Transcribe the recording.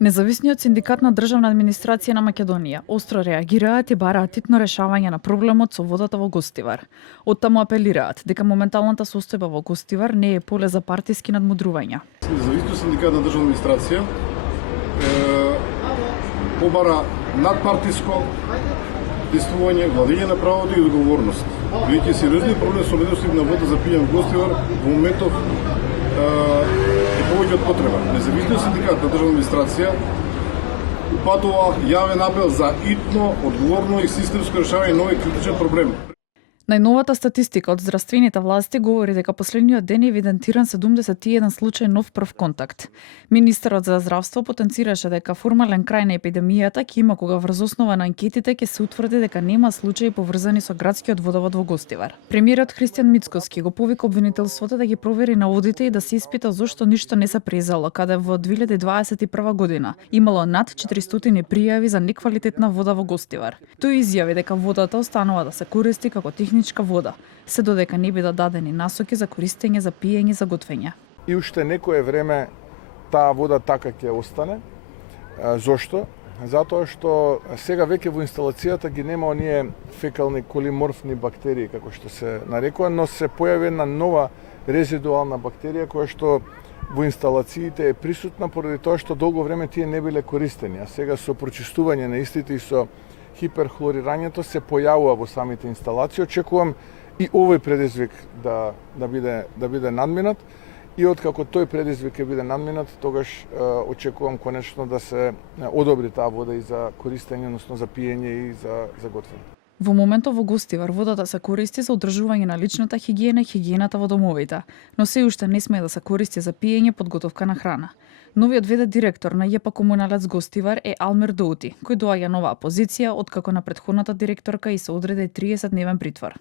Независниот синдикат на државна администрација на Македонија остро реагираат и бараат титно решавање на проблемот со водата во Гостивар. Оттаму апелираат дека моменталната состојба во Гостивар не е поле за партиски надмудрувања. Независниот синдикат на државна администрација побара надпартиско действување, владење на правото и одговорност. Бидејќи сериозниот проблем со недостиг на вода за пиење во Гостивар во моментов е повеќе од потреба. Независниот синдикат на државна администрација упатува јавен апел за итно, одговорно и системско решавање на овој критичен проблем. Најновата статистика од здравствените власти говори дека последниот ден е евидентиран 71 случај нов прв контакт. Министерот за здравство потенцираше дека формален крај на епидемијата ќе има кога врз основа на анкетите ќе се утврди дека нема случаи поврзани со градскиот водовод во Гостивар. Премиерот Христијан Мицкоски го повика обвинителството да ги провери наводите и да се испита зошто ништо не се презало, каде во 2021 година имало над 400 пријави за неквалитетна вода во Гостивар. Тој изјави дека водата останува да се користи како техничка вода, се додека не бидат дадени насоки за користење за пиење за готвење. И уште некое време таа вода така ќе остане. Зошто? Затоа што сега веќе во инсталацијата ги нема оние фекални колиморфни бактерии, како што се нарекува, но се појави една нова резидуална бактерија која што во инсталациите е присутна поради тоа што долго време тие не биле користени, а сега со прочистување на истите и со хиперхлорирањето се појавува во самите инсталации. Очекувам и овој предизвик да биде надминат и откако тој предизвик ќе биде надминат, тогаш очекувам конечно да се одобри таа вода и за користење, односно за пиење и за готвење. Во моментов во Гостивар водата се користи за одржување на личната хигиена и хигиената во домовите, но се уште не смее да се користи за пиење, подготовка на храна. Новиот ВД директор на ЈП Комуналец Гостивар е Алмир Доути, кој доаѓа нова позиција откако на претходната директорка и се одреде 30-дневен притвор.